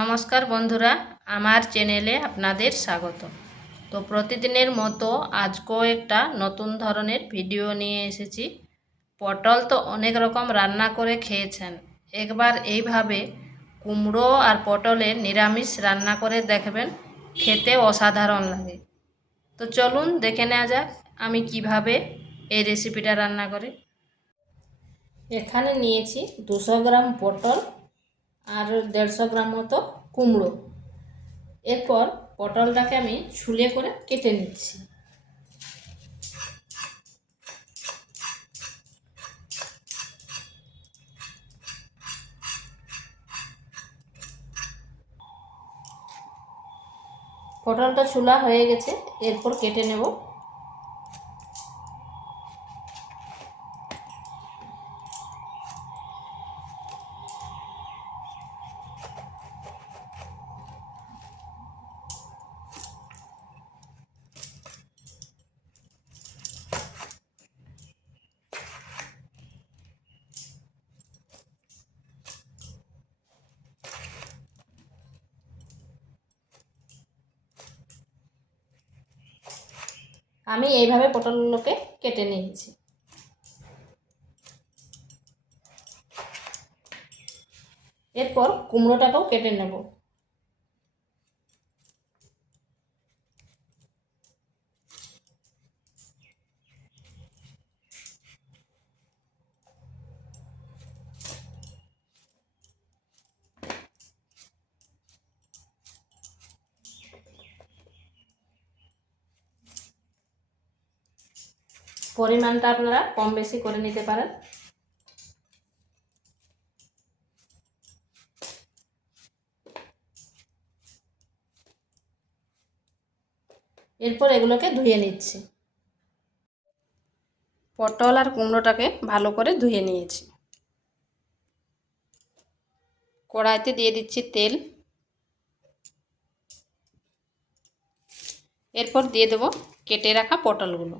নমস্কার বন্ধুরা, আমার চ্যানেলে আপনাদের স্বাগত। তো প্রতিদিনের মতো আজকেও একটা নতুন ধরনের ভিডিও নিয়ে এসেছি। পটল তো অনেক রকম রান্না করে খেয়েছেন, একবার এইভাবে কুমড়ো আর পটলের নিরামিষ রান্না করে দেখবেন, খেতে অসাধারণ লাগে। তো চলুন দেখে নেওয়া যাক আমি কিভাবে এই রেসিপিটা রান্না করি। এখানে নিয়েছি 200 গ্রাম পটল আর 150 গ্রাম মতো কুমড়ো। এরপর পটলটাকে আমি ছুলে করে কেটে নিচ্ছি। পটলটা ছুলা হয়ে গেছে, এরপর কেটে নেব। আমি এইভাবে পটলগুলোকে কেটে নিয়েছি। এরপর কুমড়োটাকেও কেটে নেব। পরিমাণটা আপনারা কম বেশি করে নিতে পারেন। এরপর এগুলোকে ধুয়ে নিচ্ছি। পটল আর কুমড়োটাকে ভালো করে ধুয়ে নিয়েছি। কড়াইতে দিয়ে দিচ্ছি তেল। এরপর দিয়ে দেবো কেটে রাখা পটলগুলো।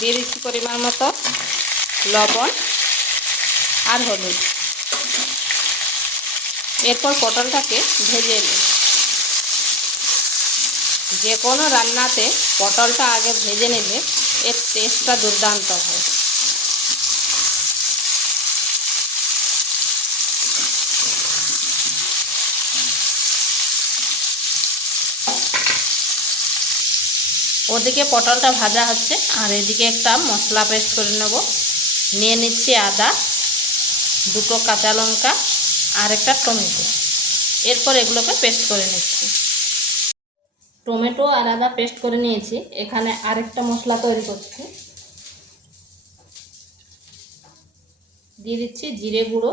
দিয়ে দিচ্ছি পরিমাণ মতো লবণ আর হলুদ। এরপর পটলটাকে ভেজে নিই। যে কোনো রান্নাতে পটলটা আগে ভেজে নিলে এর টেস্টটা দুর্দান্ত হয়। ওদিকে পটলটা ভাজা হচ্ছে আর এদিকে একটা মশলা পেস্ট করে নেব। নিয়ে নিচ্ছি আদা, 2টো কাঁচা লঙ্কা আর একটা টমেটো। এরপর এগুলোকে পেস্ট করে নিচ্ছি। টমেটো আর আদা পেস্ট করে নিয়েছি। এখানে আরেকটা মশলা তৈরি করছি। দিয়ে দিচ্ছি জিরে গুঁড়ো,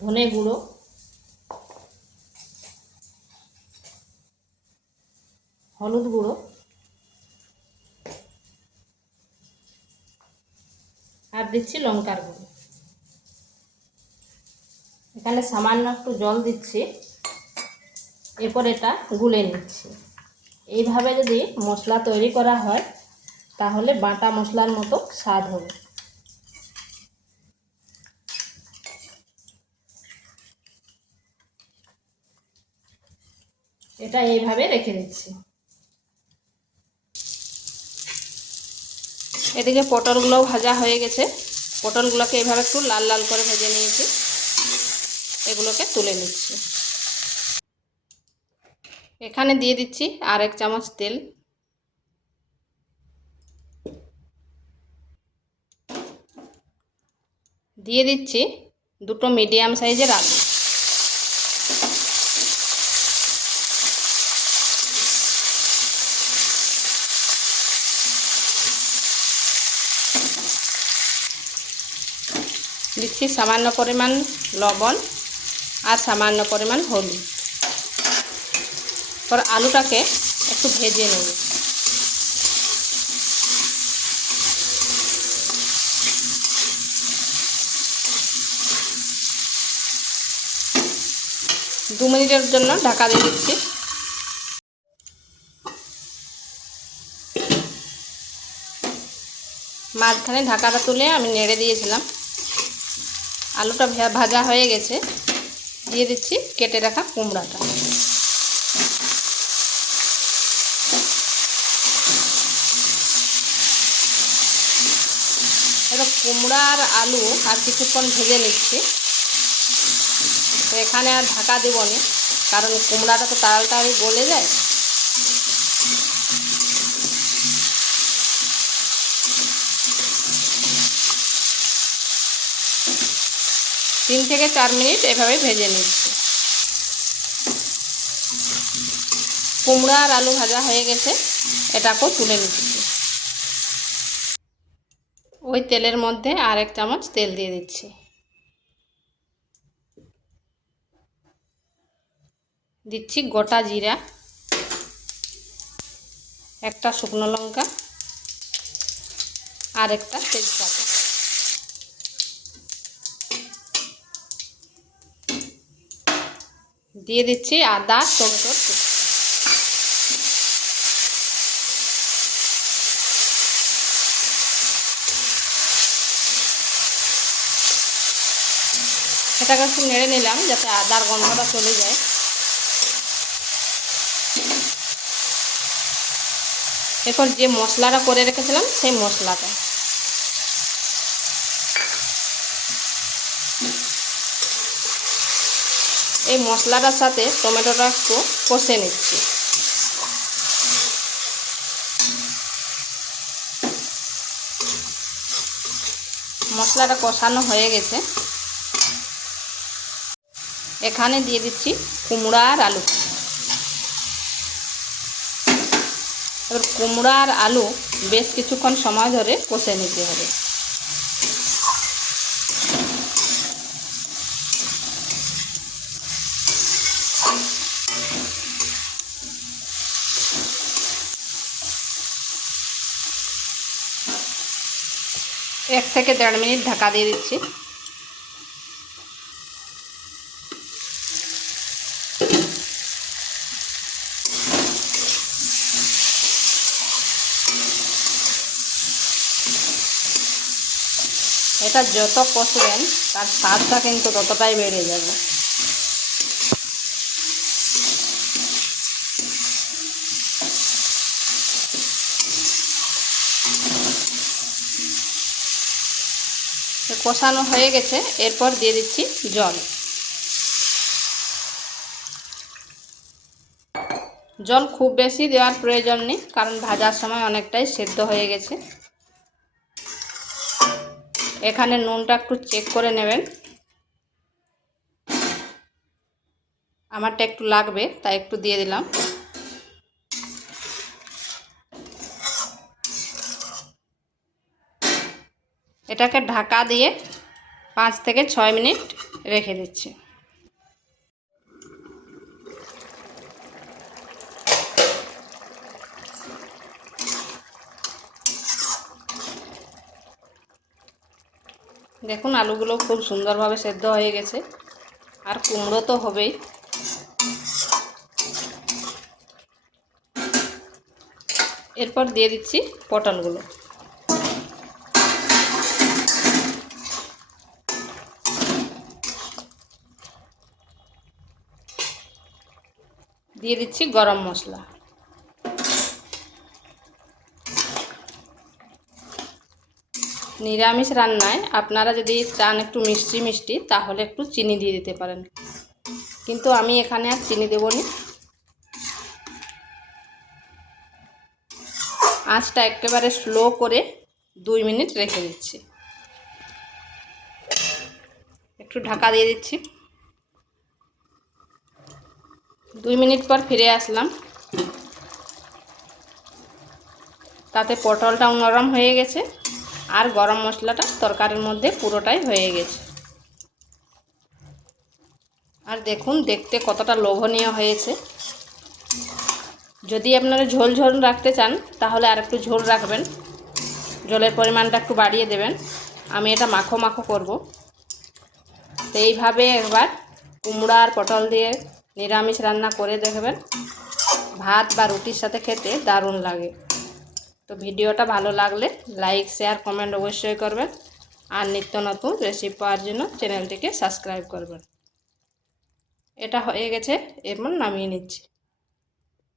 ধনে গুঁড়ো, হলুদ গুঁড়ো আর দিচ্ছি লঙ্কার গুঁড়ো। এখানে সামান্য একটু জল দিচ্ছি। এরপর এটা গুলে নিচ্ছি। এইভাবে যদি মশলা তৈরি করা হয় তাহলে বাটা মশলার মতো স্বাদ হবে। এটা এইভাবে রেখে দিচ্ছি। এদিকে পটলগুলোও ভাজা হয়ে গেছে। পটলগুলোকে এইভাবে একটু লাল লাল করে ভেজে নিয়েছি। এগুলোকে তুলে নিচ্ছি। এখানে দিয়ে দিচ্ছি 1 চামচ তেল। দিয়ে দিচ্ছি 2টো মিডিয়াম সাইজের আলু। দিচ্ছি সামান্য পরিমাণ লবণ আর সামান্য পরিমাণ হলুদ। পর আলুটাকে একটু ভেজে নেব। 2 মিনিটের জন্য ঢাকা দিয়ে দিচ্ছি। মাঝখানে ঢাকাটা তুলে আমি নেড়ে দিয়েছিলাম। আলুটা ভাজা হয়ে গেছে, দিয়ে দিচ্ছি কেটে রাখা কুমড়াটা। এবার কুমড়া আর আলু আর কিছুক্ষণ ভেজে নিচ্ছি। তো এখানে আর ঢাকা দেব না, কারণ কুমড়াটা তো তাড়াতাড়ি গলে যায়। 3 থেকে 4 মিনিট এভাবে ভেজে নিচ্ছি। কুমড়া আর আলু ভাজা হয়ে গেছে, এটাকেও তুলে নিচ্ছি। ওই তেলের মধ্যে আর 1 চামচ তেল দিয়ে দিচ্ছি। দিচ্ছি গোটা জিরা, 1টা শুকনো লঙ্কা আর 1টা তেজপাতা। দিয়ে দিচ্ছি আদা টমেটোর পেস্ট। সেটাকে একটু নেড়ে নিলাম যাতে আদার গন্ধটা চলে যায়। এরপর যে মশলাটা করে রেখেছিলাম সেই মশলাটা এই মশলাটার সাথে টমেটোটা একটু কষে নিচ্ছি। মশলাটা কষানো হয়ে গেছে, এখানে দিয়ে দিচ্ছি কুমড়া আর আলু। এবার কুমড়া আর আলু বেশ কিছুক্ষণ সময় ধরে কষে নিতে হবে। এক থেকে 1.5 মিনিট ঢাকা দিয়ে দিচ্ছি। এটা যত কষবেন তার স্বাদটা কিন্তু ততটাই বেড়ে যাবে। কষানো হয়ে গেছে, এরপর দিয়ে দিচ্ছি জল। জল খুব বেশি দেওয়ার প্রয়োজন নেই, কারণ ভাজার সময় অনেকটাই সেদ্ধ হয়ে গেছে। এখানে নুনটা একটু চেক করে নেবেন, আমারটা একটু লাগবে তাই একটু দিয়ে দিলাম। এটাকে ঢাকা দিয়ে 5 থেকে 6 মিনিট রেখে দিচ্ছি। দেখুন আলুগুলো খুব সুন্দরভাবে সেদ্ধ হয়ে গেছে, আর কুমড়ো তো হবেই। এরপর দিয়ে দিচ্ছি পটলগুলো। দিয়ে দিচ্ছি গরম মশলা। নিরামিষ রান্নায় আপনারা যদি চান একটু মিষ্টি মিষ্টি তাহলে একটু চিনি দিয়ে দিতে পারেন, কিন্তু আমি এখানে আর চিনি দেব না। আঁচটা একেবারে স্লো করে 2 মিনিট রেখে দিচ্ছি। একটু ঢাকা দিয়ে দিচ্ছি। 2 মিনিট পর ফিরে আসলাম। তাতে পটলটাও নরম হয়ে গেছে আর গরম মশলাটা তরকারির মধ্যে পুরোটাই হয়ে গেছে। আর দেখুন দেখতে কতটা লোভনীয় হয়েছে। যদি আপনারা ঝোল ঝোল রাখতে চান তাহলে আর একটু ঝোল রাখবেন, জলের পরিমাণটা একটু বাড়িয়ে দেবেন। আমি এটা মাখো মাখো করব। তো এইভাবে একবার কুমড়া আর পটল দিয়ে নিরামিষ রান্না করে দেখবেন, ভাত বা রুটির সাথে খেতে দারুণ লাগে। তো ভিডিওটা ভালো লাগলে লাইক, শেয়ার, কমেন্ট অবশ্যই করবেন। আর নিত্য নতুন রেসিপি পাওয়ার জন্য চ্যানেলটিকে সাবস্ক্রাইব করবেন। এটা হয়ে গেছে, এরপর নামিয়ে নিচ্ছি।